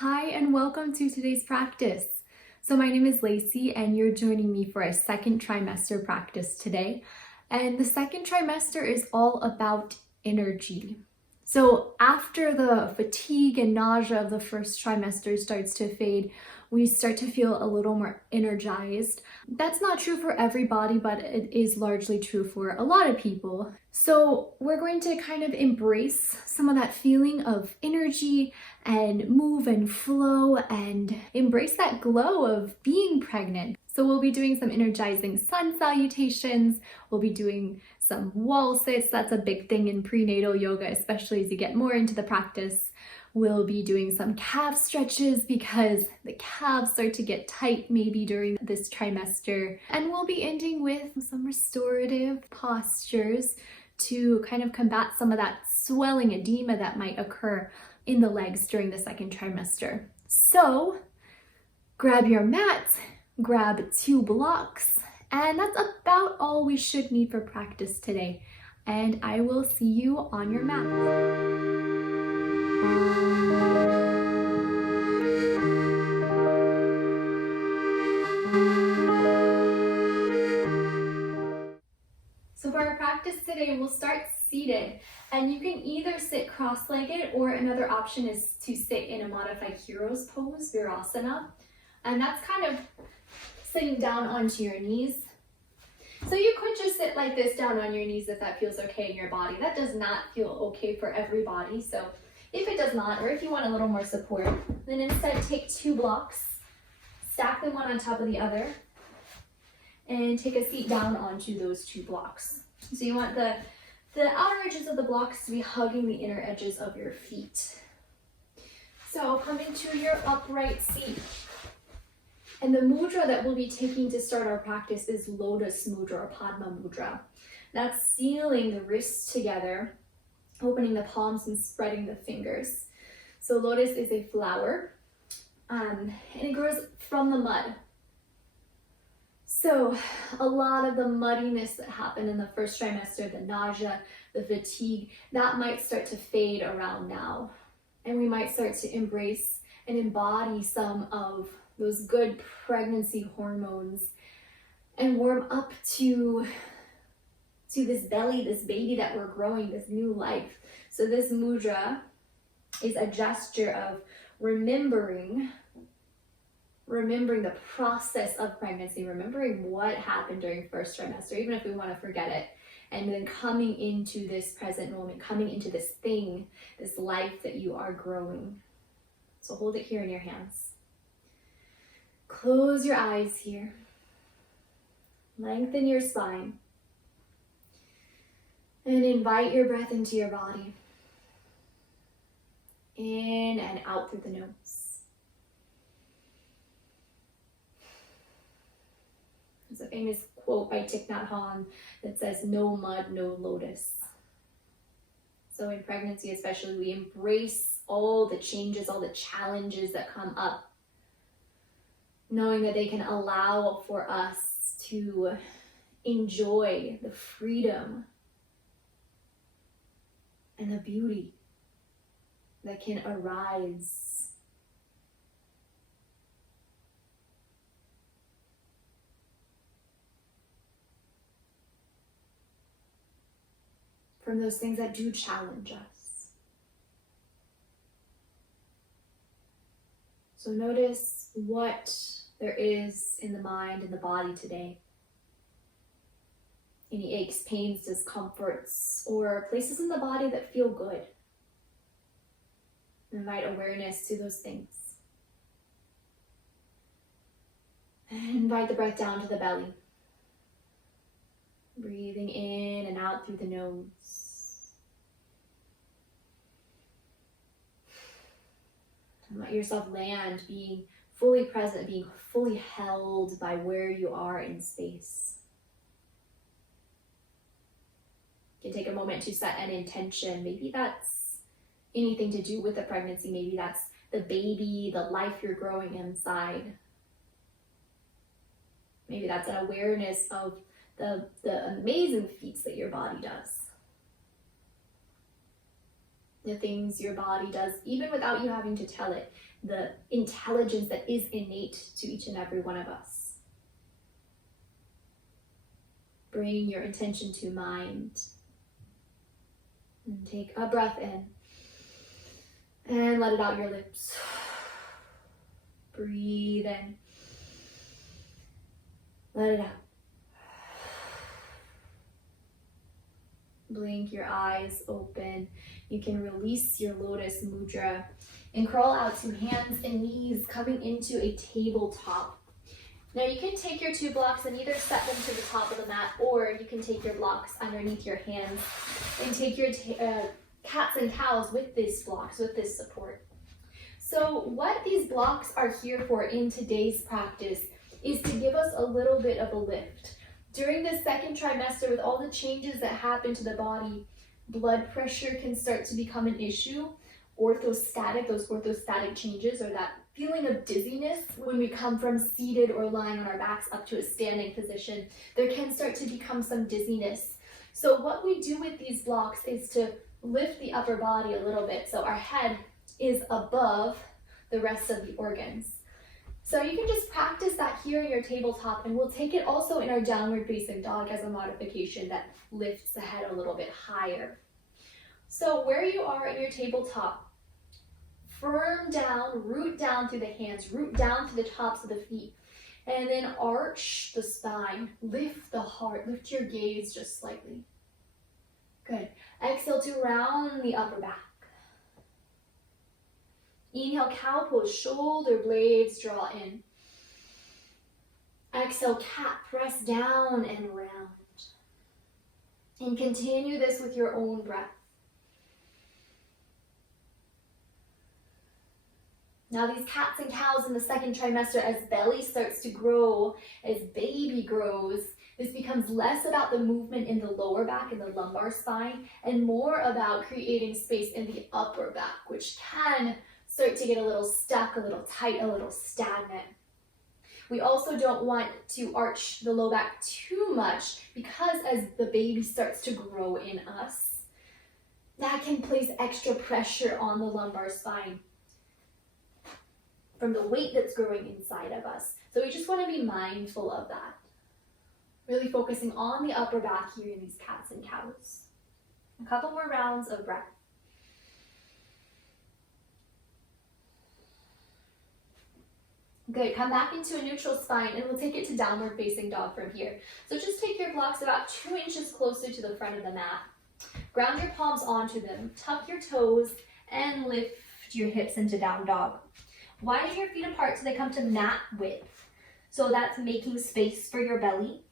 Hi and welcome to today's practice. So my name is Lacey and you're joining me for a second trimester practice today. And the second trimester is all about energy. So after the fatigue and nausea of the first trimester starts to fade, we start to feel a little more energized. That's not true for everybody, but it is largely true for a lot of people. So we're going to kind of embrace some of that feeling of energy and move and flow and embrace that glow of being pregnant. So we'll be doing some energizing sun salutations. We'll be doing some wall sits. That's a big thing in prenatal yoga, especially as you get more into the practice. We'll be doing some calf stretches because the calves start to get tight maybe during this trimester. And we'll be ending with some restorative postures to kind of combat some of that swelling edema that might occur in the legs during the second trimester. So grab your mat, grab 2 blocks, and that's about all we should need for practice today. And I will see you on your mat. So for our practice today, we'll start seated, and you can either sit cross-legged or another option is to sit in a modified hero's pose, Virasana, and that's kind of sitting down onto your knees. So you could just sit like this down on your knees if that feels okay in your body. That does not feel okay for everybody, so if it does not, or if you want a little more support, then instead take 2 blocks, stack them one on top of the other, and take a seat down onto those 2 blocks. So you want the outer edges of the blocks to be hugging the inner edges of your feet. So come into your upright seat. And the mudra that we'll be taking to start our practice is Lotus Mudra or Padma Mudra. That's sealing the wrists together, opening the palms and spreading the fingers. So lotus is a flower, and it grows from the mud. So a lot of the muddiness that happened in the first trimester, the nausea, the fatigue, that might start to fade around now. And we might start to embrace and embody some of those good pregnancy hormones and warm up to this belly, this baby that we're growing, this new life. So this mudra is a gesture of remembering the process of pregnancy, remembering what happened during first trimester, even if we want to forget it, and then coming into this present moment, coming into this thing, this life that you are growing. So hold it here in your hands. Close your eyes here. Lengthen your spine. And invite your breath into your body. In and out through the nose. There's a famous quote by Thich Nhat Hanh that says, "No mud, no lotus." So in pregnancy especially, we embrace all the changes, all the challenges that come up, knowing that they can allow for us to enjoy the freedom and the beauty that can arise from those things that do challenge us. So notice what there is in the mind and the body today. Any aches, pains, discomforts, or places in the body that feel good. Invite awareness to those things. And invite the breath down to the belly. Breathing in and out through the nose. And let yourself land, being fully present, being fully held by where you are in space. You can take a moment to set an intention. Maybe that's anything to do with the pregnancy. Maybe that's the baby, the life you're growing inside. Maybe that's an awareness of the amazing feats that your body does. the things your body does, even without you having to tell it, the intelligence that is innate to each and every one of us. Bring your intention to mind. And take a breath in. And let it out your lips. Breathe in. Let it out. Blink your eyes open. You can release your lotus mudra and crawl out to hands and knees, coming into a tabletop. Now you can take your 2 blocks and either set them to the top of the mat, or you can take your blocks underneath your hands and take your cats and cows with these blocks, with this support. So what these blocks are here for in today's practice is to give us a little bit of a lift. During the second trimester, with all the changes that happen to the body, blood pressure can start to become an issue. Those orthostatic changes, or that feeling of dizziness when we come from seated or lying on our backs up to a standing position, there can start to become some dizziness. So what we do with these blocks is to lift the upper body a little bit so our head is above the rest of the organs. So you can just practice that here in your tabletop, and we'll take it also in our downward facing dog as a modification that lifts the head a little bit higher. So where you are in your tabletop, firm down, root down through the hands, root down to the tops of the feet, and then arch the spine, lift the heart, lift your gaze just slightly. Good. Exhale to round the upper back. Inhale, cow pose, shoulder blades draw in. Exhale, cat, press down and round. And continue this with your own breath. Now these cats and cows in the second trimester, as belly starts to grow, as baby grows, this becomes less about the movement in the lower back and the lumbar spine, and more about creating space in the upper back, which can start to get a little stuck, a little tight, a little stagnant. We also don't want to arch the low back too much, because as the baby starts to grow in us, that can place extra pressure on the lumbar spine from the weight that's growing inside of us. So we just want to be mindful of that. Really focusing on the upper back here in these cats and cows. A couple more rounds of breath. Good, come back into a neutral spine, and we'll take it to downward facing dog from here. So just take your blocks about 2 inches closer to the front of the mat. Ground your palms onto them, tuck your toes, and lift your hips into down dog. Widen your feet apart so they come to mat width. So that's making space for your belly.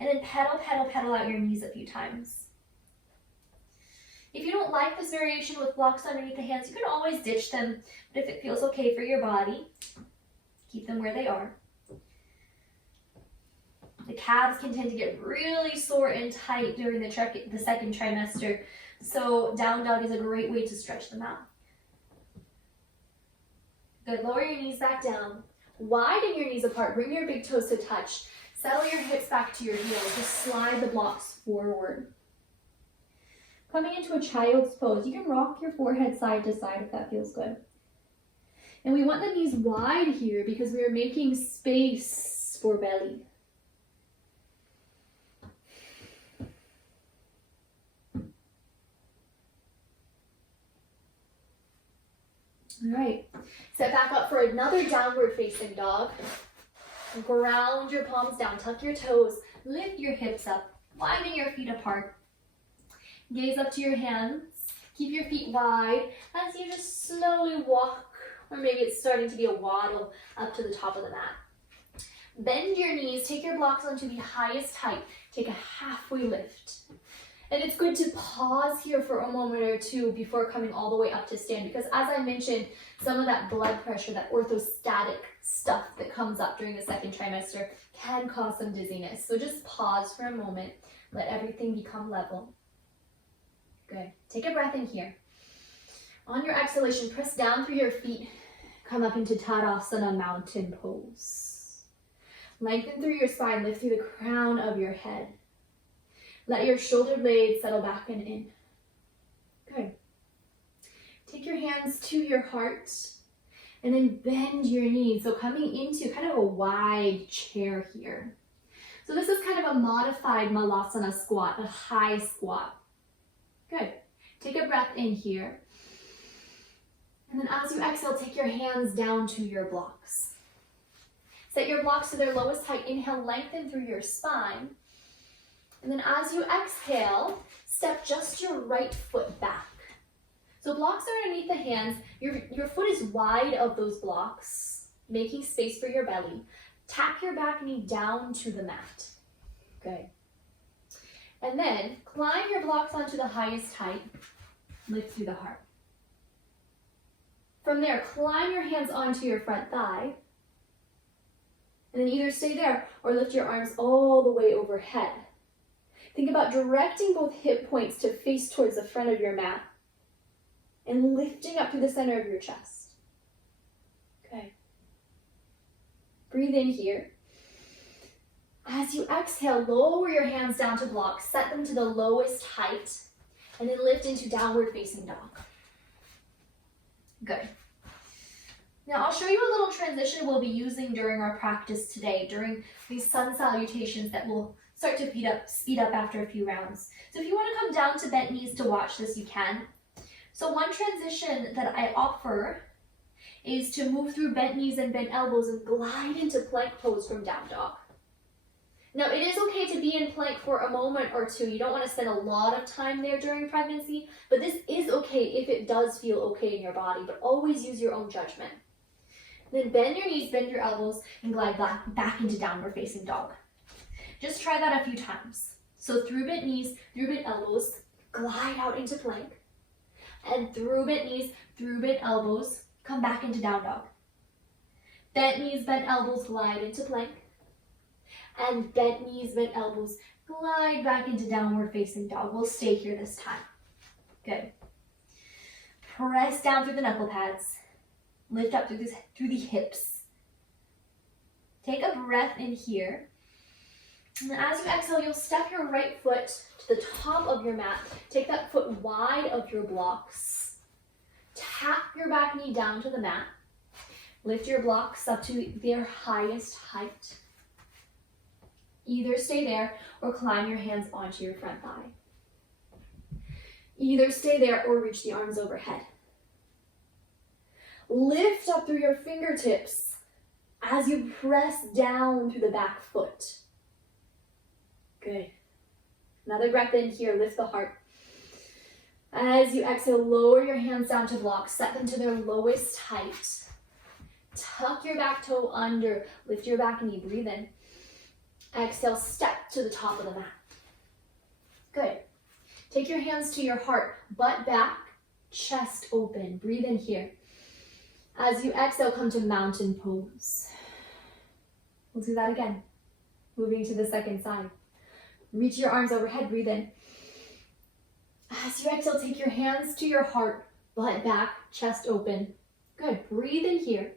And then pedal, pedal, pedal out your knees a few times. If you don't like this variation with blocks underneath the hands, you can always ditch them. But if it feels okay for your body, keep them where they are. The calves can tend to get really sore and tight during the second trimester, so down dog is a great way to stretch them out. Good, lower your knees back down. Widen your knees apart, bring your big toes to touch. Settle your hips back to your heels, just slide the blocks forward. Coming into a child's pose, you can rock your forehead side to side if that feels good. And we want the knees wide here because we are making space for belly. All right, set back up for another downward facing dog. Ground your palms down, tuck your toes, lift your hips up, widen your feet apart. Gaze up to your hands, keep your feet wide as you just slowly walk, or maybe it's starting to be a waddle up to the top of the mat. Bend your knees, take your blocks onto the highest height, take a halfway lift. And it's good to pause here for a moment or two before coming all the way up to stand, because as I mentioned, some of that blood pressure, that orthostatic stuff that comes up during the second trimester can cause some dizziness. So just pause for a moment, let everything become level. Good, take a breath in here. On your exhalation, press down through your feet, come up into Tadasana, mountain pose. Lengthen through your spine, lift through the crown of your head. Let your shoulder blades settle back and in. Good. Take your hands to your heart and then bend your knees. So coming into kind of a wide chair here. So this is kind of a modified malasana squat, a high squat. Good. Take a breath in here. And then as you exhale, take your hands down to your blocks. Set your blocks to their lowest height. Inhale, lengthen through your spine. And then as you exhale, step just your right foot back. So blocks are underneath the hands. Your foot is wide of those blocks, making space for your belly. Tap your back knee down to the mat. Good. And then climb your blocks onto the highest height. Lift through the heart. From there, climb your hands onto your front thigh. And then either stay there or lift your arms all the way overhead. Think about directing both hip points to face towards the front of your mat and lifting up to the center of your chest. Okay. Breathe in here. As you exhale, lower your hands down to blocks, set them to the lowest height, and then lift into downward facing dog. Good. Now I'll show you a little transition we'll be using during our practice today, during these sun salutations that will start to speed up after a few rounds. So if you want to come down to bent knees to watch this, you can. So one transition that I offer is to move through bent knees and bent elbows and glide into plank pose from down dog. Now it is okay to be in plank for a moment or two. You don't want to spend a lot of time there during pregnancy, but this is okay if it does feel okay in your body, but always use your own judgment. Then bend your knees, bend your elbows, and glide back into downward facing dog. Just try that a few times. So through bent knees, through bent elbows, glide out into plank. And through bent knees, through bent elbows, come back into down dog. Bent knees, bent elbows, glide into plank. And bent knees, bent elbows, glide back into downward facing dog. We'll stay here this time. Good. Press down through the knuckle pads. Lift up through the hips. Take a breath in here. And then as you exhale, you'll step your right foot to the top of your mat. Take that foot wide of your blocks. Tap your back knee down to the mat. Lift your blocks up to their highest height. Either stay there or climb your hands onto your front thigh. Either stay there or reach the arms overhead. Lift up through your fingertips as you press down through the back foot. Good. Another breath in here, lift the heart. As you exhale, lower your hands down to blocks, set them to their lowest height. Tuck your back toe under, lift your back knee, breathe in. Exhale, step to the top of the mat. Good. Take your hands to your heart, butt back, chest open. Breathe in here. As you exhale, come to mountain pose. We'll do that again. Moving to the second side. Reach your arms overhead, breathe in. As you exhale, take your hands to your heart, butt back, chest open. Good, breathe in here.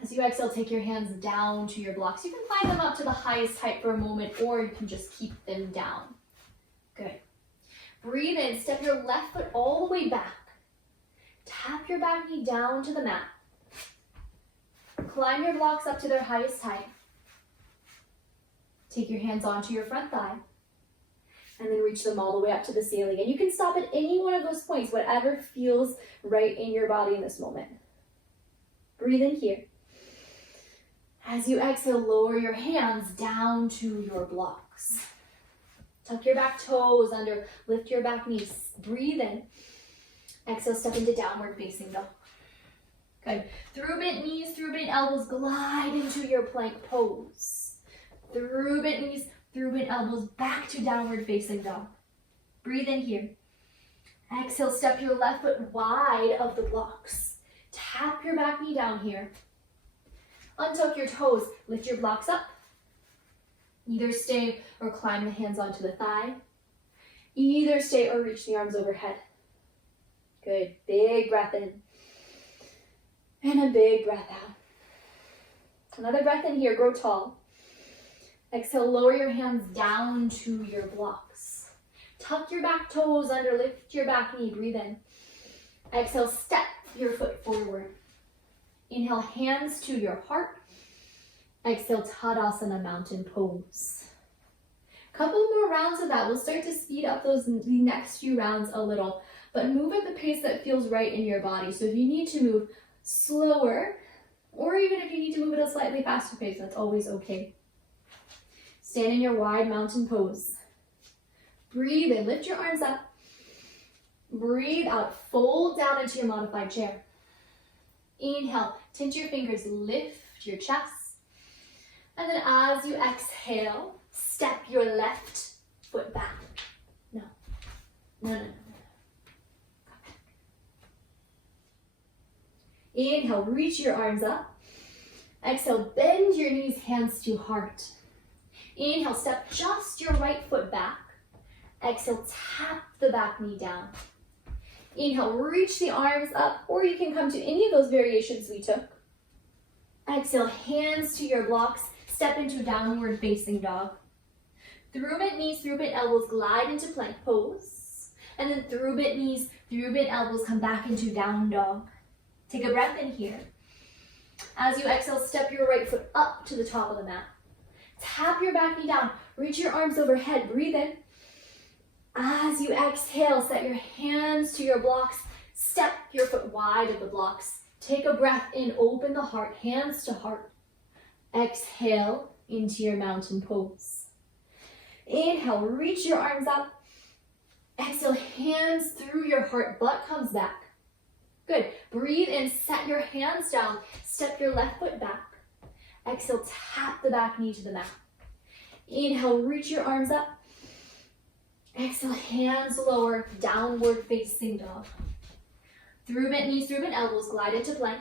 As you exhale, take your hands down to your blocks. You can climb them up to the highest height for a moment, or you can just keep them down. Good. Breathe in, step your left foot all the way back. Tap your back knee down to the mat. Climb your blocks up to their highest height. Take your hands onto your front thigh. And then reach them all the way up to the ceiling. And you can stop at any one of those points, whatever feels right in your body in this moment. Breathe in here. As you exhale, lower your hands down to your blocks. Tuck your back toes under, lift your back knees. Breathe in. Exhale, step into downward facing dog. Good. Through bent knees, through bent elbows, glide into your plank pose. Through bent knees, through bent elbows, back to downward facing dog. Breathe in here. Exhale, step your left foot wide of the blocks. Tap your back knee down here. Untuck your toes, lift your blocks up. Either stay or climb the hands onto the thigh. Either stay or reach the arms overhead. Good, big breath in. And a big breath out. Another breath in here, grow tall. Exhale, lower your hands down to your blocks. Tuck your back toes under, lift your back knee, breathe in. Exhale, step your foot forward. Inhale, hands to your heart. Exhale, Tadasana, mountain pose. Couple more rounds of that. We'll start to speed up the next few rounds a little, but move at the pace that feels right in your body. So if you need to move slower, or even if you need to move at a slightly faster pace, that's always okay. Stand in your wide mountain pose. Breathe in, lift your arms up. Breathe out, fold down into your modified chair. Inhale, tint your fingers, lift your chest. And then as you exhale, step your left foot back. No. Inhale, reach your arms up. Exhale, bend your knees, hands to heart. Inhale, step just your right foot back. Exhale, tap the back knee down. Inhale, reach the arms up, or you can come to any of those variations we took. Exhale, hands to your blocks, step into downward facing dog. Through bent knees, through bent elbows, glide into plank pose. And then through bent knees, through bent elbows, come back into down dog. Take a breath in here. As you exhale, step your right foot up to the top of the mat. Tap your back knee down, reach your arms overhead, breathe in. As you exhale, set your hands to your blocks, step your foot wide of the blocks. Take a breath in, open the heart, hands to heart. Exhale into your mountain pose. Inhale, reach your arms up. Exhale, hands through your heart, butt comes back. Good. Breathe in, set your hands down, step your left foot back. Exhale, tap the back knee to the mat. Inhale, reach your arms up. Exhale, hands lower, downward facing dog. Through bent knees, through bent elbows, glide into plank.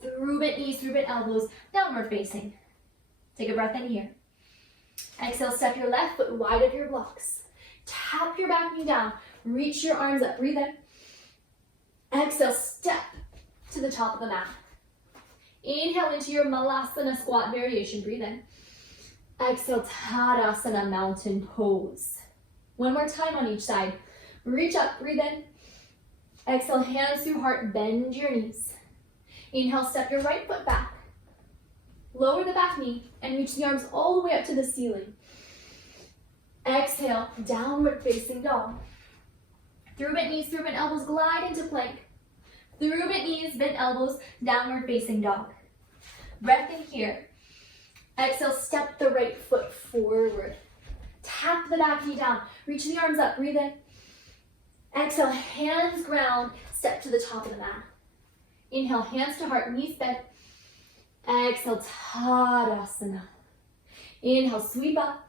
Through bent knees, through bent elbows, downward facing. Take a breath in here. Exhale, step your left foot wide of your blocks. Tap your back knee down, reach your arms up, breathe in. Exhale, step to the top of the mat. Inhale into your Malasana squat variation, breathe in. Exhale, Tadasana, mountain pose. One more time on each side. Reach up, breathe in. Exhale, hands through heart, bend your knees. Inhale, step your right foot back. Lower the back knee and reach the arms all the way up to the ceiling. Exhale, downward facing dog. Through bent knees, through bent elbows, glide into plank. Through bent knees, bent elbows, downward facing dog. Breath in here. Exhale, step the right foot forward. Tap the back knee down. Reach the arms up, breathe in. Exhale, hands ground, step to the top of the mat. Inhale, hands to heart, knees bent. Exhale, Tadasana. Inhale, sweep up.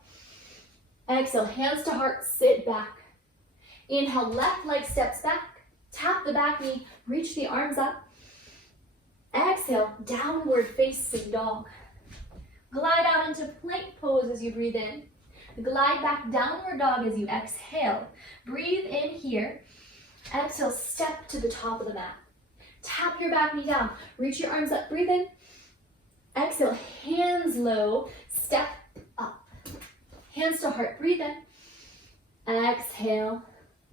Exhale, hands to heart, sit back. Inhale, left leg steps back. Tap the back knee, reach the arms up. Exhale, downward facing dog. Glide out into plank pose as you breathe in. Glide back, downward dog as you exhale. Breathe in here. Exhale, step to the top of the mat. Tap your back knee down. Reach your arms up, breathe in. Exhale, hands low, step up. Hands to heart, breathe in. Exhale,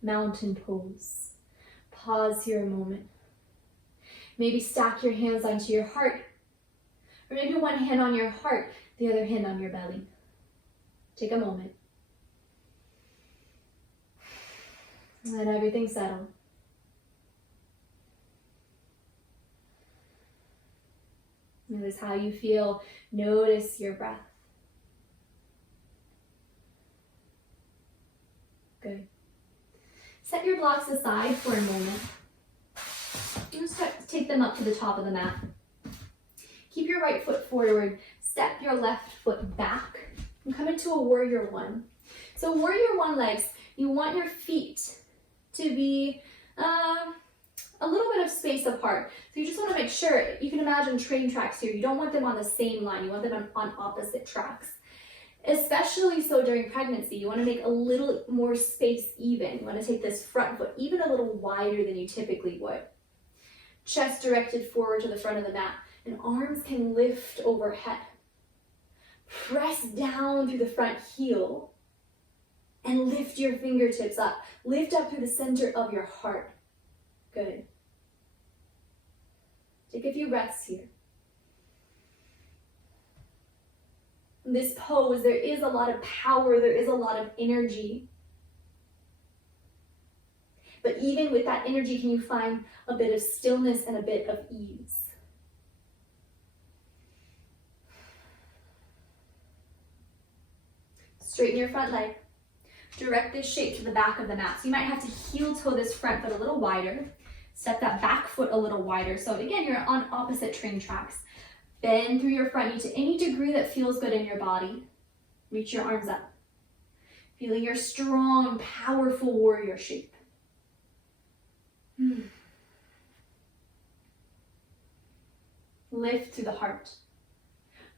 mountain pose. Pause here a moment. Maybe stack your hands onto your heart. Or maybe one hand on your heart, the other hand on your belly. Take a moment. Let everything settle. Notice how you feel. Notice your breath. Good. Set your blocks aside for a moment. You start to take them up to the top of the mat. Keep your right foot forward. Step your left foot back. And come into a warrior one. So warrior one legs, you want your feet to be a little bit of space apart. So you just want to make sure, you can imagine train tracks here. You don't want them on the same line. You want them on opposite tracks. Especially so during pregnancy, you want to make a little more space even. You want to take this front foot even a little wider than you typically would. Chest directed forward to the front of the mat, and arms can lift overhead. Press down through the front heel and lift your fingertips up. Lift up through the center of your heart. Good. Take a few breaths here. In this pose, there is a lot of power, there is a lot of energy. But even with that energy, can you find a bit of stillness and a bit of ease? Straighten your front leg. Direct this shape to the back of the mat. So you might have to heel toe this front foot a little wider. Step that back foot a little wider. So again, you're on opposite train tracks. Bend through your front knee to any degree that feels good in your body. Reach your arms up. Feeling your strong, powerful warrior shape. Lift through the heart.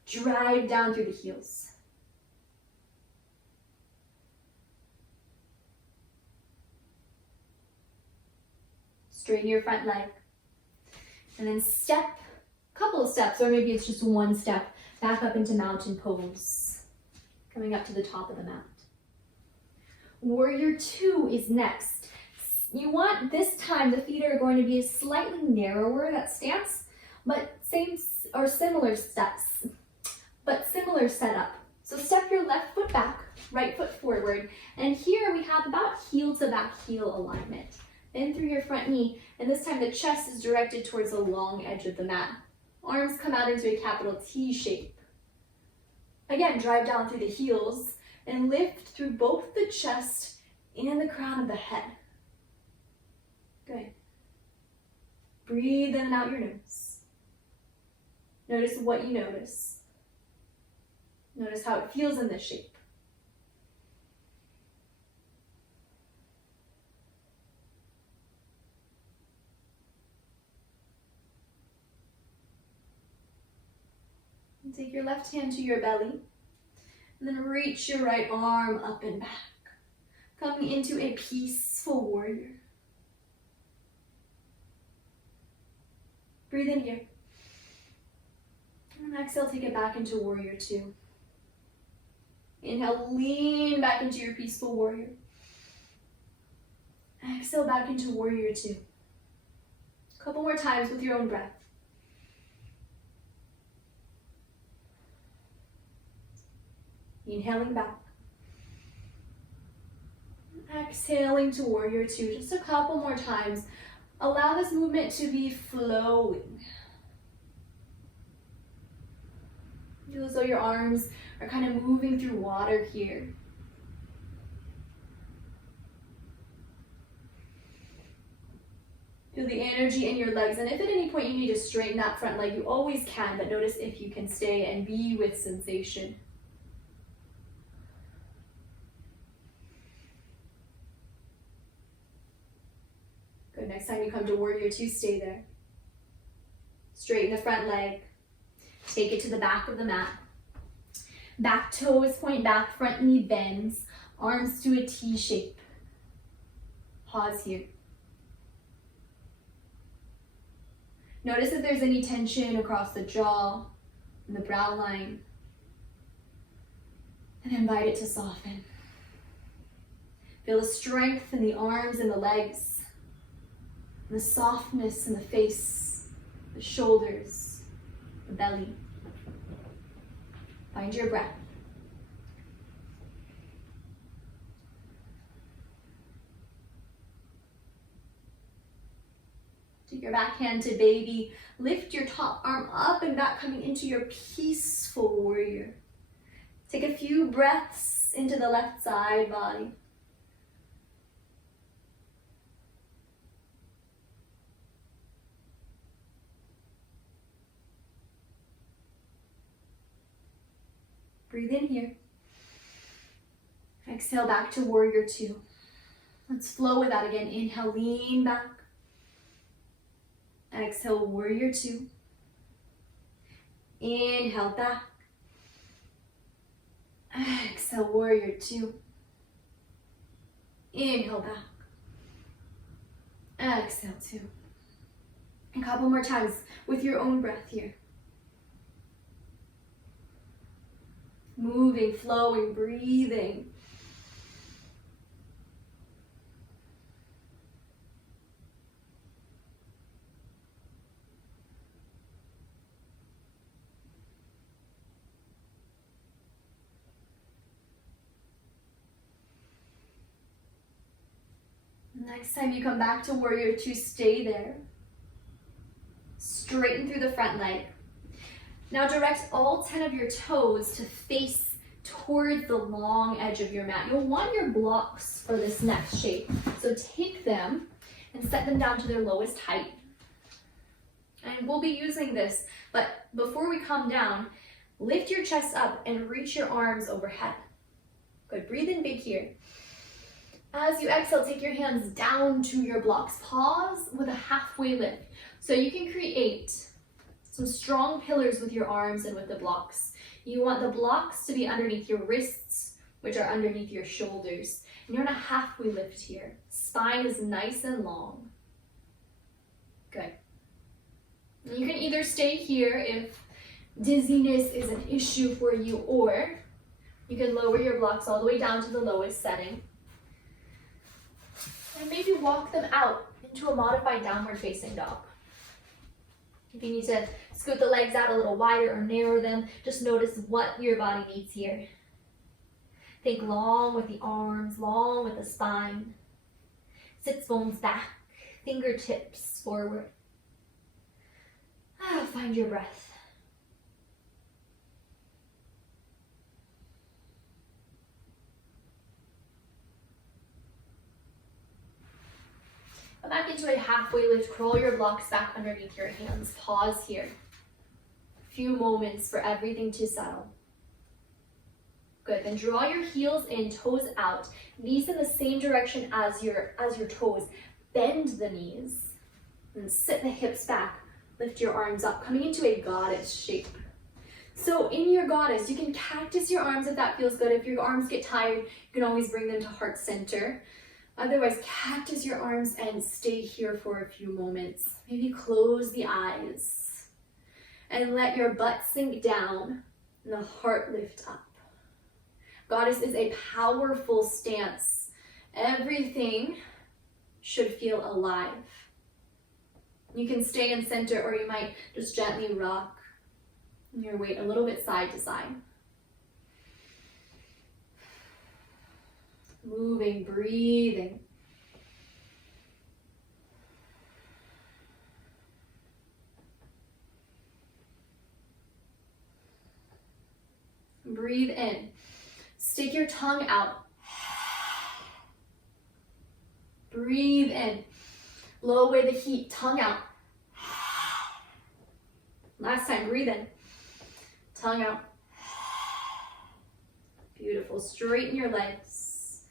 Drive down through the heels. Straighten your front leg. And then step, couple of steps, or maybe it's just one step, back up into mountain pose. Coming up to the top of the mat. Warrior 2 is next. You want this time the feet are going to be slightly narrower, that stance, but same or similar steps, but similar setup. So step your left foot back, right foot forward, and here we have about heel to back heel alignment. Bend through your front knee, and this time the chest is directed towards the long edge of the mat. Arms come out into a capital T shape. Again, drive down through the heels and lift through both the chest and the crown of the head. Good. Breathe in and out your nose. Notice what you notice. Notice how it feels in this shape. And take your left hand to your belly, and then reach your right arm up and back, coming into a peaceful warrior. Breathe in here. And exhale, take it back into warrior 2. Inhale, lean back into your peaceful warrior. Exhale back into warrior 2. A couple more times with your own breath. Inhaling back. Exhaling to warrior 2. Just a couple more times. Allow this movement to be flowing. Feel as though your arms are kind of moving through water here. Feel the energy in your legs, and if at any point you need to straighten that front leg, you always can, but notice if you can stay and be with sensation. Good, next time you come to warrior 2, stay there. Straighten the front leg. Take it to the back of the mat. Back toes point back, front knee bends, arms to a T shape. Pause here. Notice if there's any tension across the jaw and the brow line, and invite it to soften. Feel the strength in the arms and the legs, and the softness in the face, the shoulders, the belly. Find your breath. Take your back hand to baby. Lift your top arm up and back, coming into your peaceful warrior. Take a few breaths into the left side body. Breathe in here. Exhale back to warrior 2. Let's flow with that again. Inhale, lean back. Exhale, warrior 2. Inhale, back. Exhale, warrior 2. Inhale, back. Exhale, 2. A couple more times with your own breath here. Moving, flowing, breathing. Next time you come back to warrior two, stay there. Straighten through the front leg. Now direct all 10 of your toes to face towards the long edge of your mat. You'll want your blocks for this next shape. So take them and set them down to their lowest height. And we'll be using this, but before we come down, lift your chest up and reach your arms overhead. Good, breathe in big here. As you exhale, take your hands down to your blocks. Pause with a halfway lift. So you can create some strong pillars with your arms and with the blocks. You want the blocks to be underneath your wrists, which are underneath your shoulders. And you're on a halfway lift here. Spine is nice and long. Good. And you can either stay here if dizziness is an issue for you, or you can lower your blocks all the way down to the lowest setting. And maybe walk them out into a modified downward facing dog. If you need to scoot the legs out a little wider or narrow them, just notice what your body needs here. Think long with the arms, long with the spine. Sits bones back, fingertips forward. Find your breath. Come back into a halfway lift. Crawl your blocks back underneath your hands. Pause here. A few moments for everything to settle. Good. Then draw your heels in, toes out. Knees in the same direction as your toes. Bend the knees. And sit the hips back. Lift your arms up, coming into a goddess shape. So in your goddess, you can cactus your arms if that feels good. If your arms get tired, you can always bring them to heart center. Otherwise, cactus your arms and stay here for a few moments. Maybe close the eyes and let your butt sink down and the heart lift up. Goddess is a powerful stance. Everything should feel alive. You can stay in center, or you might just gently rock your weight a little bit side to side. Moving, breathing. Breathe in. Stick your tongue out. Breathe in. Blow away the heat, tongue out. Last time, breathe in. Tongue out. Beautiful. Straighten your legs.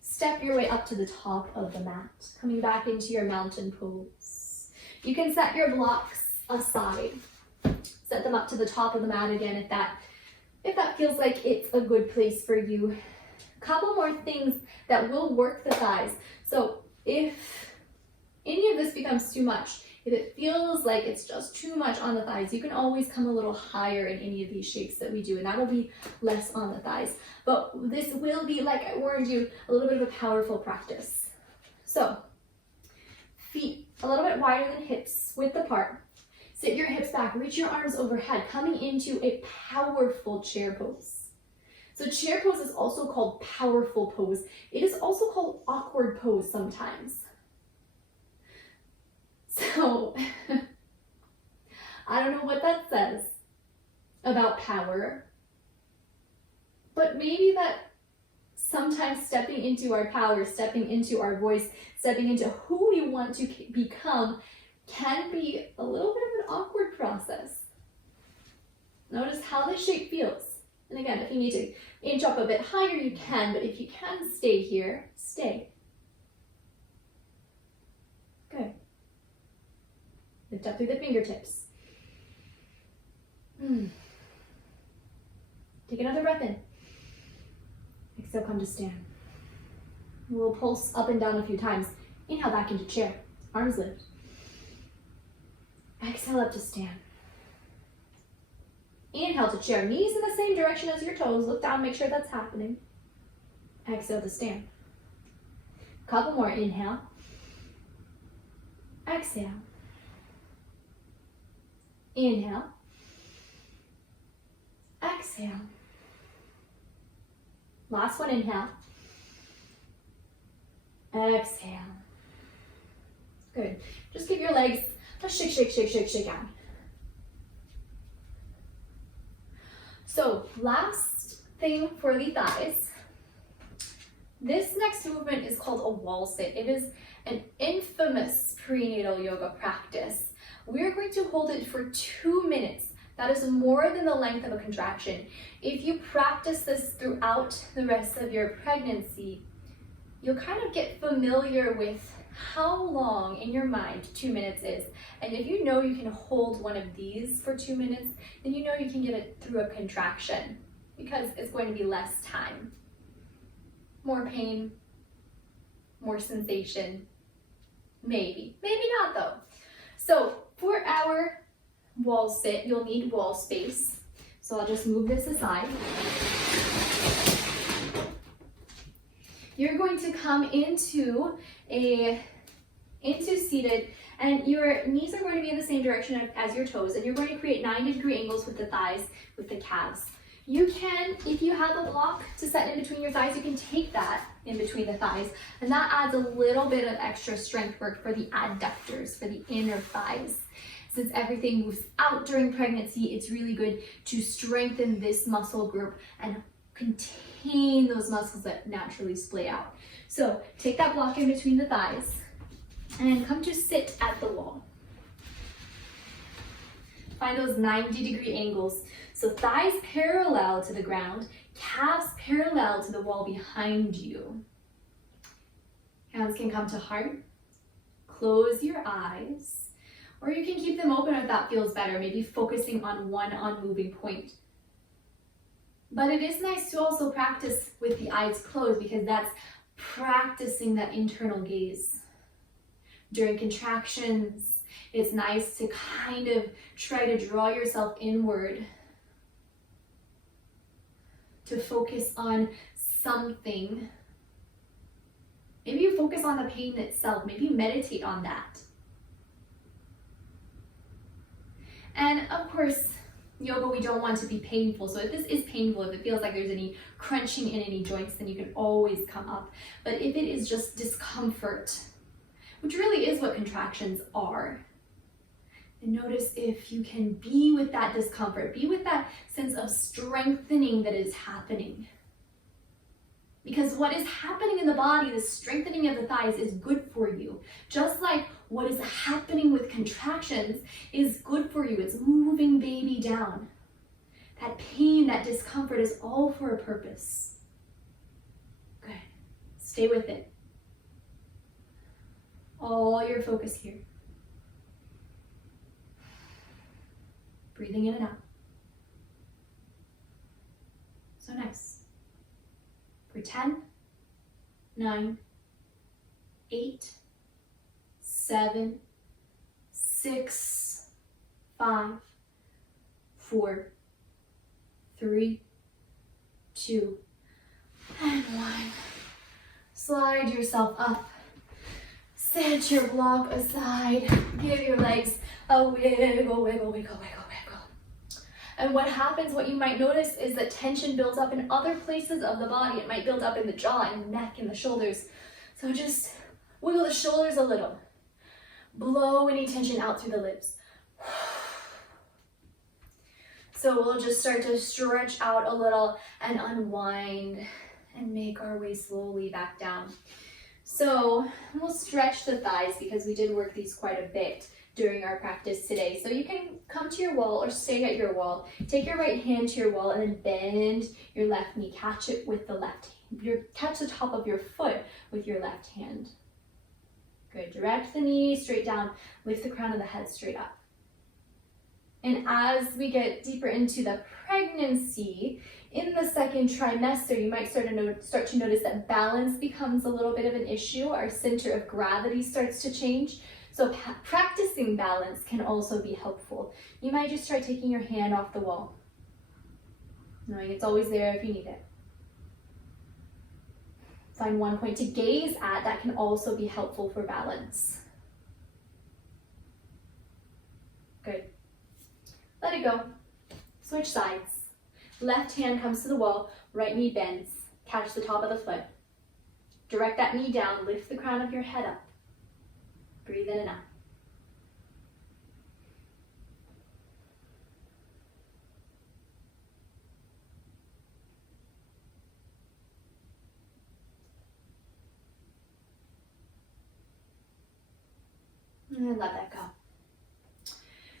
Step your way up to the top of the mat. Coming back into your mountain pose. You can set your blocks aside. Set them up to the top of the mat again if that feels like it's a good place for you. A couple more things that will work the thighs. So if any of this becomes too much, if it feels like it's just too much on the thighs, you can always come a little higher in any of these shapes that we do, and that'll be less on the thighs. But this will be, like I warned you, a little bit of a powerful practice. So, feet a little bit wider than hips, width apart. Sit your hips back, reach your arms overhead, coming into a powerful chair pose. So chair pose is also called powerful pose. It is also called awkward pose sometimes. So, I don't know what that says about power, but maybe that sometimes stepping into our power, stepping into our voice, stepping into who we want to become can be a little bit of an awkward process. Notice how this shape feels. And again, if you need to inch up a bit higher, you can, but if you can stay here, stay. Good. Lift up through the fingertips. Take another breath in. Exhale, come to stand. We'll pulse up and down a few times. Inhale back into chair. Arms lift. Exhale up to stand. Inhale to chair. Knees in the same direction as your toes. Look down, make sure that's happening. Exhale to stand. Couple more. Inhale. Exhale. Inhale. Exhale. Last one, inhale. Exhale. Good. Just give your legs a shake, shake, shake, shake, shake out. So last thing for the thighs. This next movement is called a wall sit. It is an infamous prenatal yoga practice. We're going to hold it for 2 minutes. That is more than the length of a contraction. If you practice this throughout the rest of your pregnancy, you'll kind of get familiar with how long in your mind 2 minutes is. And if you know you can hold one of these for 2 minutes, then you know you can get it through a contraction because it's going to be less time. More pain, more sensation, maybe not though. So for our wall sit, you'll need wall space. So I'll just move this aside. You're going to come into seated, and your knees are going to be in the same direction as your toes, and you're going to create 90-degree angles with the thighs, with the calves. You can, if you have a block to set in between your thighs, you can take that in between the thighs, and that adds a little bit of extra strength work for the adductors, for the inner thighs. Since everything moves out during pregnancy, it's really good to strengthen this muscle group and contain those muscles that naturally splay out. So take that block in between the thighs and come to sit at the wall. Find those 90-degree angles. So thighs parallel to the ground, calves parallel to the wall behind you. Hands can come to heart. Close your eyes, or you can keep them open if that feels better, maybe focusing on one unmoving point. But it is nice to also practice with the eyes closed because that's practicing that internal gaze. During contractions, it's nice to kind of try to draw yourself inward, to focus on something. Maybe you focus on the pain itself. Maybe meditate on that. And of course, yoga, we don't want to be painful. So if this is painful, if it feels like there's any crunching in any joints, then you can always come up. But if it is just discomfort, which really is what contractions are, and notice if you can be with that discomfort, be with that sense of strengthening that is happening. Because what is happening in the body, the strengthening of the thighs, is good for you. Just like what is happening with contractions is good for you. It's moving baby down. That pain, that discomfort is all for a purpose. Good. Stay with it. All your focus here. Breathing in and out. So nice. For 10, 9, 8, 7, 6, 5, 4, 3, 2, and 1. Slide yourself up. Set your block aside. Give your legs a wiggle, wiggle, wiggle, wiggle, wiggle. And what happens, what you might notice, is that tension builds up in other places of the body. It might build up in the jaw, and the neck, and the shoulders. So just wiggle the shoulders a little. Blow any tension out through the lips. So we'll just start to stretch out a little and unwind and make our way slowly back down. So we'll stretch the thighs because we did work these quite a bit during our practice today. So you can come to your wall or stay at your wall. Take your right hand to your wall and then bend your left knee. Catch it with the left hand. Catch the top of your foot with your left hand. Good. Direct the knee straight down. Lift the crown of the head straight up. And as we get deeper into the pregnancy, in the second trimester, you might start to notice that balance becomes a little bit of an issue. Our center of gravity starts to change. So practicing balance can also be helpful. You might just try taking your hand off the wall, knowing it's always there if you need it. Find one point to gaze at that can also be helpful for balance. Good. Let it go. Switch sides. Left hand comes to the wall, right knee bends. Catch the top of the foot. Direct that knee down, lift the crown of your head up. Breathe in and out. And let that go.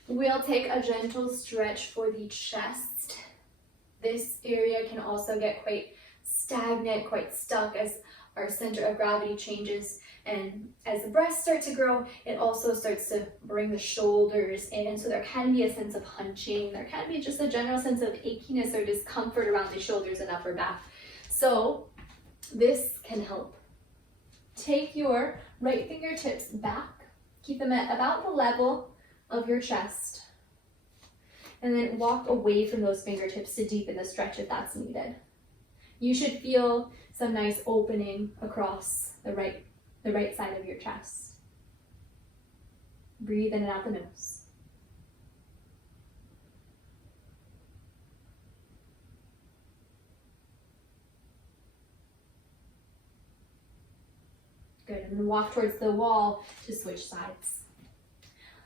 We'll take a gentle stretch for the chest. This area can also get quite stagnant, quite stuck as our center of gravity changes. And as the breasts start to grow, it also starts to bring the shoulders in. So there can be a sense of hunching. There can be just a general sense of achiness or discomfort around the shoulders and upper back. So this can help. Take your right fingertips back. Keep them at about the level of your chest. And then walk away from those fingertips to deepen the stretch if that's needed. You should feel some nice opening across the right side of your chest. Breathe in and out the nose. Good, and then walk towards the wall to switch sides.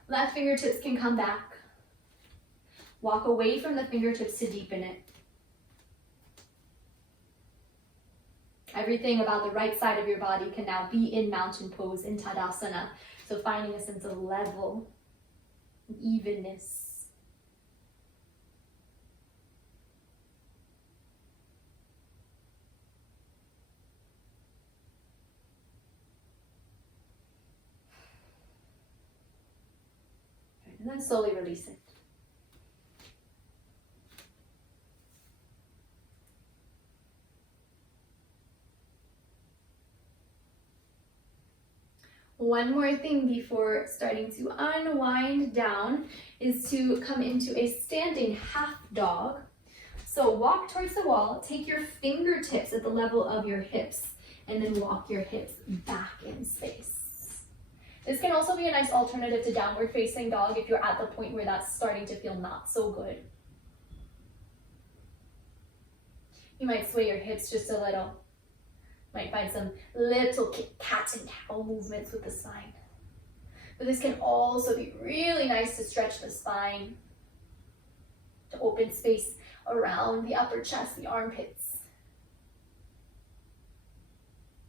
Left fingertips can come back. Walk away from the fingertips to deepen it. Everything about the right side of your body can now be in mountain pose, in Tadasana. So finding a sense of level, evenness. And then slowly release it. One more thing before starting to unwind down is to come into a standing half dog. So walk towards the wall, take your fingertips at the level of your hips, and then walk your hips back in space. This can also be a nice alternative to downward facing dog if you're at the point where that's starting to feel not so good. You might sway your hips just a little. Might find some little cat and cow movements with the spine. But this can also be really nice to stretch the spine, to open space around the upper chest, the armpits.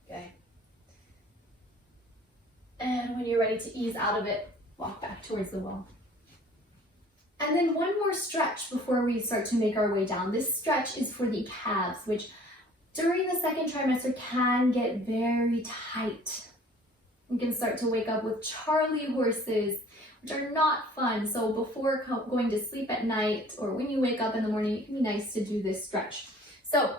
Okay. And when you're ready to ease out of it, walk back towards the wall. And then one more stretch before we start to make our way down. This stretch is for the calves, which during the second trimester can get very tight. You can start to wake up with Charlie horses, which are not fun. So before going to sleep at night or when you wake up in the morning, it can be nice to do this stretch. So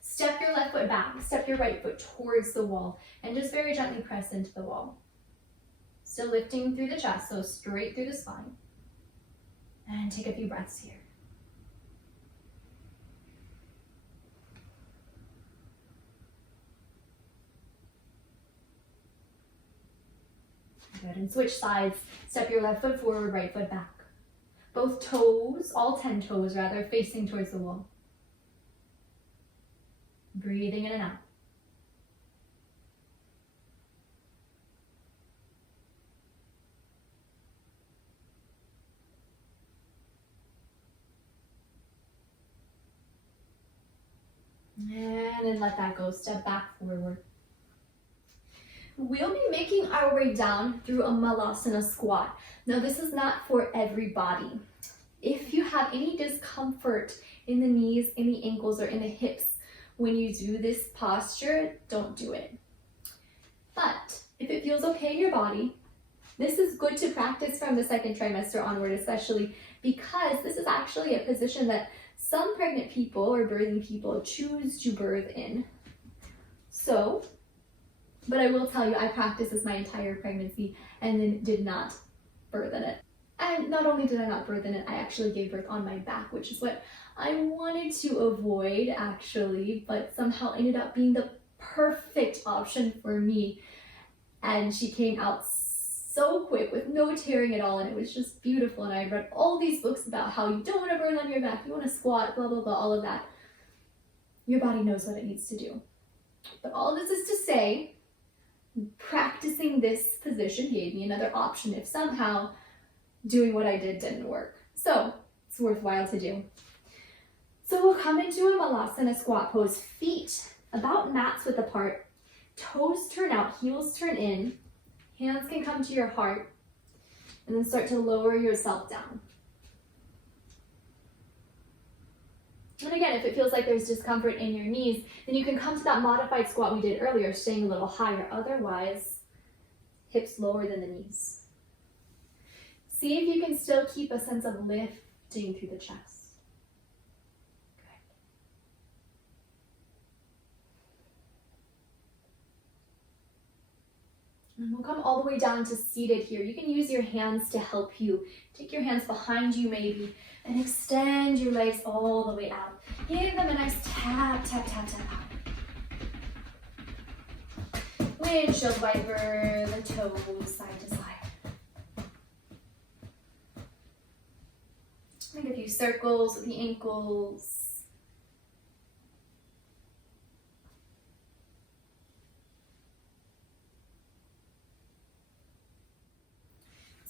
step your left foot back, step your right foot towards the wall, and just very gently press into the wall. Still lifting through the chest, so straight through the spine. And take a few breaths here. Good, and switch sides. Step your left foot forward, right foot back. Both toes, all 10 toes rather, facing towards the wall. Breathing in and out. And then let that go. Step back forward. We'll be making our way down through a Malasana squat. Now this is not for everybody. If you have any discomfort in the knees, in the ankles, or in the hips when you do this posture, don't do it. But if it feels okay in your body, this is good to practice from the second trimester onward, especially because this is actually a position that some pregnant people or birthing people choose to birth in. But I will tell you, I practiced this my entire pregnancy and then did not birth in it. And not only did I not birth in it, I actually gave birth on my back, which is what I wanted to avoid actually, but somehow ended up being the perfect option for me. And she came out so quick with no tearing at all, and it was just beautiful. And I read all these books about how you don't want to birth on your back, you want to squat, blah, blah, blah, all of that. Your body knows what it needs to do. But all this is to say, Practicing this position gave me another option if somehow doing what I did didn't work. So it's worthwhile to do. So we'll come into a malasana squat pose, feet about mats width apart, toes turn out, heels turn in, hands can come to your heart, and then start to lower yourself down. And again, if it feels like there's discomfort in your knees, then you can come to that modified squat we did earlier, staying a little higher. Otherwise, hips lower than the knees. See if you can still keep a sense of lifting through the chest. Good. And we'll come all the way down to seated here. You can use your hands to help you. Take your hands behind you maybe, and extend your legs all the way out. Give them a nice tap, tap, tap, tap out. Windshield wiper the toes side to side. Make a few circles with the ankles.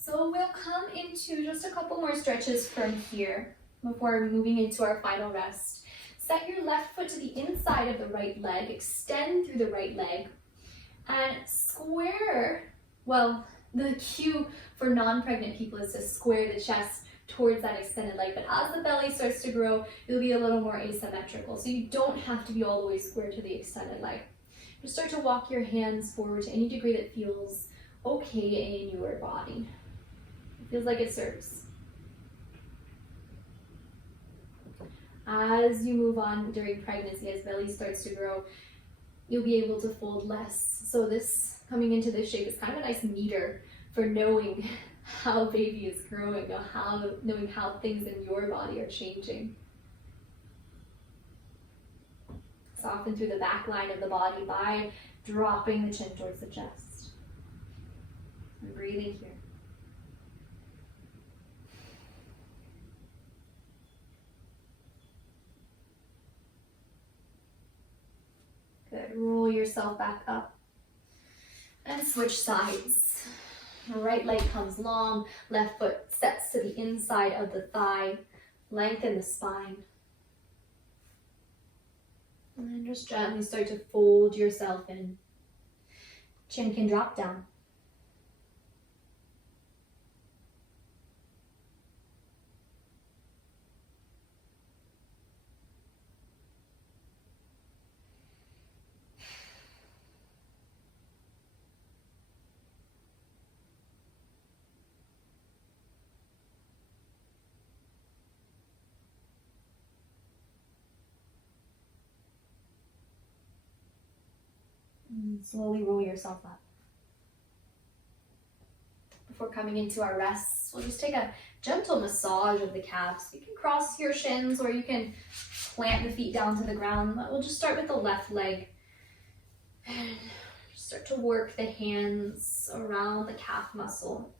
So we'll come into just a couple more stretches from here before moving into our final rest. Set your left foot to the inside of the right leg, extend through the right leg, and square, well, the cue for non-pregnant people is to square the chest towards that extended leg, but as the belly starts to grow, you'll be a little more asymmetrical, so you don't have to be all the way square to the extended leg. Just start to walk your hands forward to any degree that feels okay in your body. It feels like it serves. As you move on during pregnancy, as belly starts to grow, you'll be able to fold less. So this, coming into this shape, is kind of a nice meter for knowing how baby is growing, knowing how things in your body are changing. Soften through the back line of the body by dropping the chin towards the chest. And breathing here. Good. Roll yourself back up and switch sides. The right leg comes long, left foot steps to the inside of the thigh. Lengthen the spine. And then just gently start to fold yourself in. Chin can drop down. And slowly roll yourself up. Before coming into our rests, we'll just take a gentle massage of the calves. You can cross your shins or you can plant the feet down to the ground. We'll just start with the left leg. And start to work the hands around the calf muscle.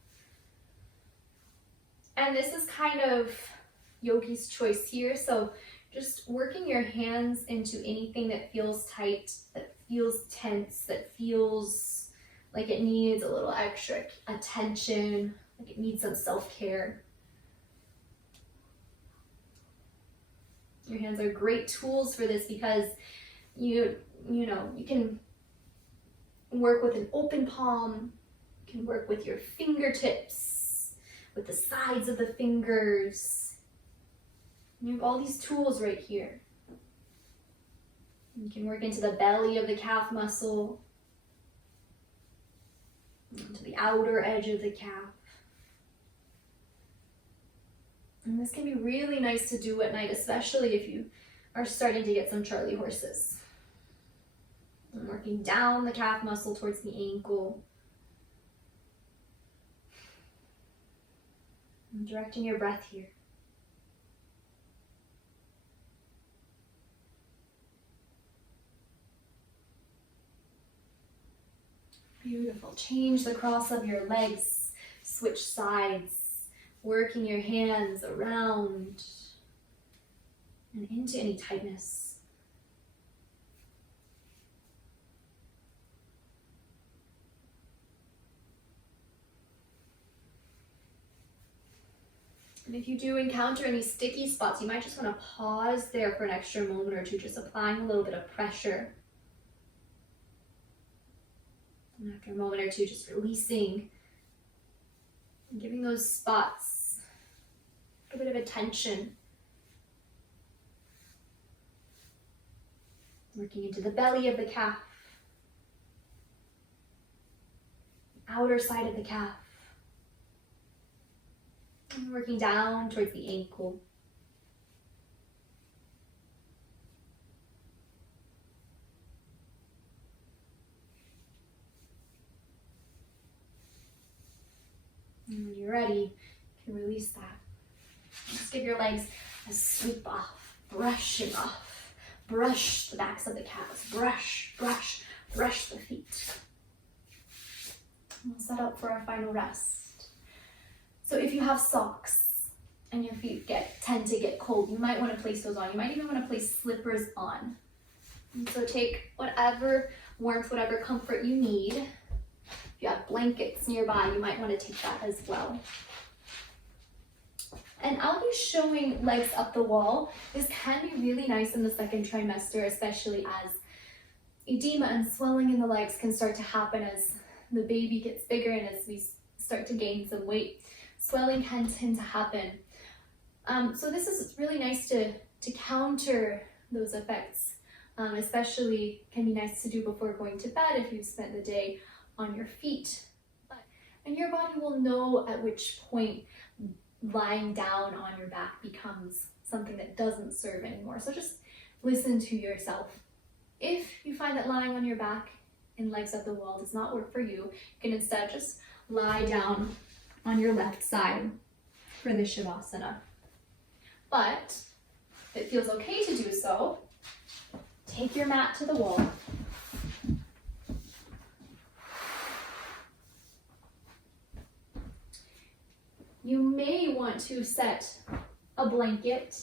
And this is kind of yogi's choice here. So just working your hands into anything that feels tight, that feels tense, that feels like it needs a little extra attention, like it needs some self-care. Your hands are great tools for this because you can work with an open palm, you can work with your fingertips, with the sides of the fingers. You have all these tools right here. You can work into the belly of the calf muscle, to the outer edge of the calf. And this can be really nice to do at night, especially if you are starting to get some Charlie horses. And working down the calf muscle towards the ankle. And directing your breath here. Beautiful. Change the cross of your legs. Switch sides. Working your hands around and into any tightness. And if you do encounter any sticky spots, you might just want to pause there for an extra moment or two, just applying a little bit of pressure. And after a moment or two, just releasing and giving those spots a bit of attention. Working into the belly of the calf, outer side of the calf, and working down towards the ankle. And when you're ready, you can release that. Just give your legs a sweep off, brushing off. Brush the backs of the calves. Brush, brush, brush the feet. We'll set up for our final rest. So if you have socks and your feet tend to get cold, you might want to place those on. You might even want to place slippers on. And so take whatever warmth, whatever comfort you need. If you have blankets nearby, you might want to take that as well. And I'll be showing legs up the wall. This can be really nice in the second trimester, especially as edema and swelling in the legs can start to happen as the baby gets bigger and as we start to gain some weight. Swelling can tend to happen. So this is really nice to counter those effects, especially can be nice to do before going to bed if you've spent the day on your feet. And your body will know at which point lying down on your back becomes something that doesn't serve anymore. So just listen to yourself. If you find that lying on your back and legs up the wall does not work for you, you can instead just lie down on your left side for the Shavasana. But if it feels okay to do so, take your mat to the wall. You may want to set a blanket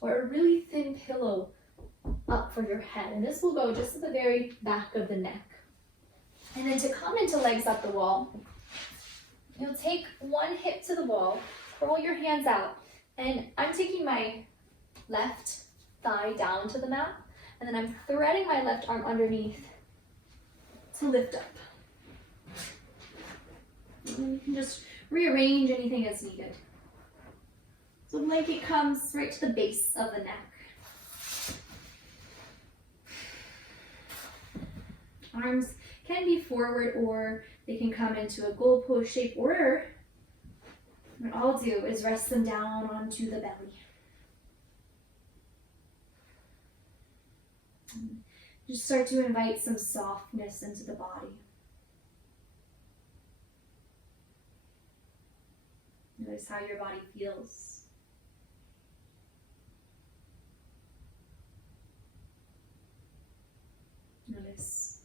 or a really thin pillow up for your head. And this will go just at the very back of the neck. And then to come into legs up the wall, you'll take one hip to the wall, curl your hands out, and I'm taking my left thigh down to the mat, and then I'm threading my left arm underneath to lift up. And you can just rearrange anything as needed. So the blanket comes right to the base of the neck. Arms can be forward or they can come into a goalpost shape, or what I'll do is rest them down onto the belly. Just start to invite some softness into the body. Notice how your body feels. Notice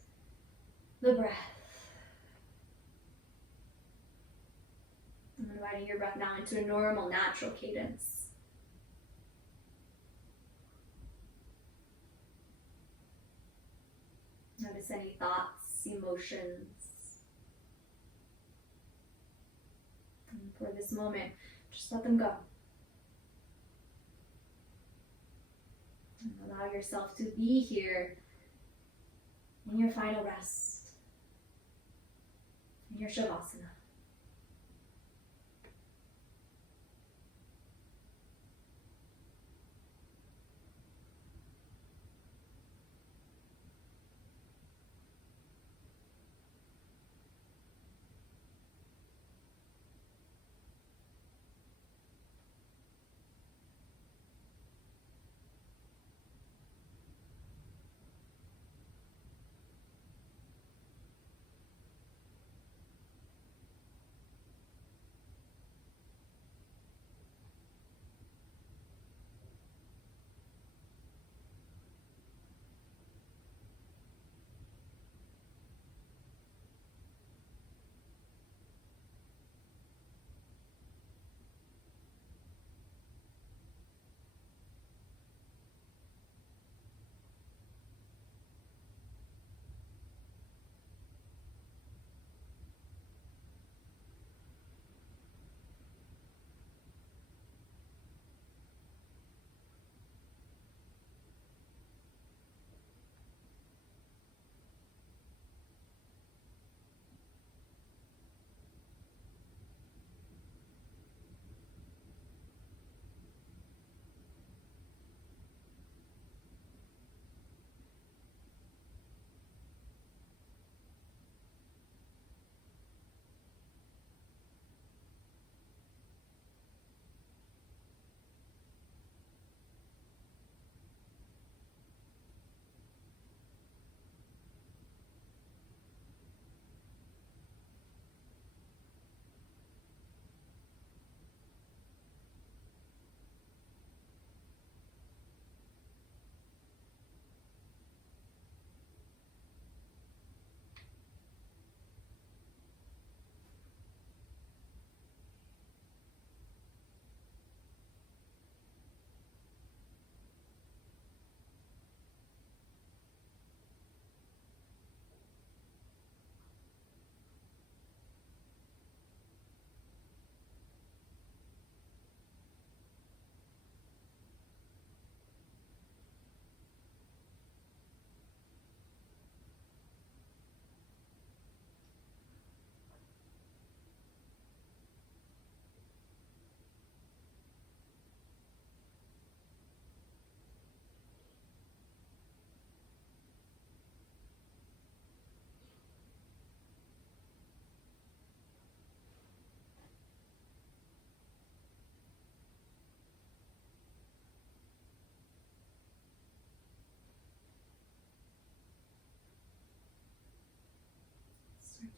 the breath. I'm inviting your breath now into a normal, natural cadence. Notice any thoughts, emotions. And for this moment, just let them go. And allow yourself to be here in your final rest, in your Shavasana.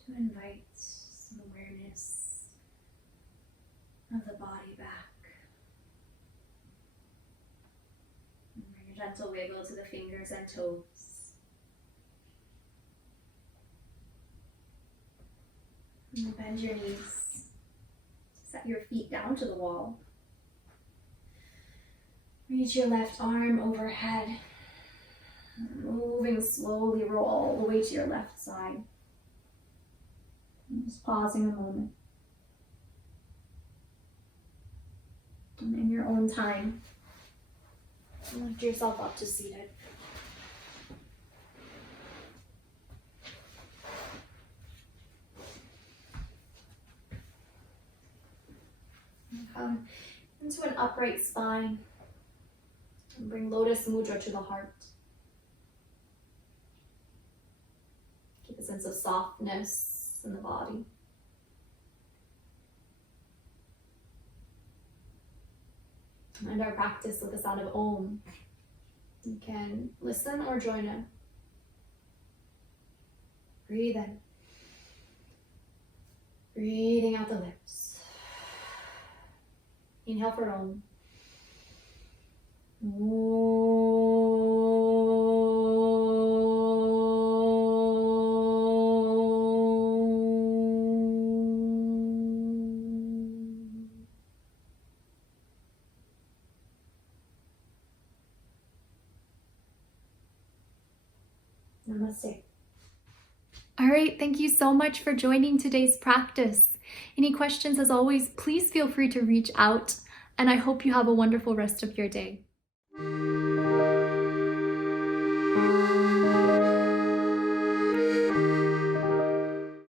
to invite some awareness of the body back. And bring a gentle wiggle to the fingers and toes. And bend your knees. Set your feet down to the wall. Reach your left arm overhead. Moving slowly, roll all the way to your left side. And just pausing a moment. And in your own time, lift yourself up to seated. And come into an upright spine. And bring Lotus Mudra to the heart. Keep a sense of softness in the body. And our practice with the sound of Om. You can listen or join in. Breathe in. Breathing out the lips. Inhale for Om. Namaste. All right, thank you so much for joining today's practice. Any questions, as always, please feel free to reach out, and I hope you have a wonderful rest of your day.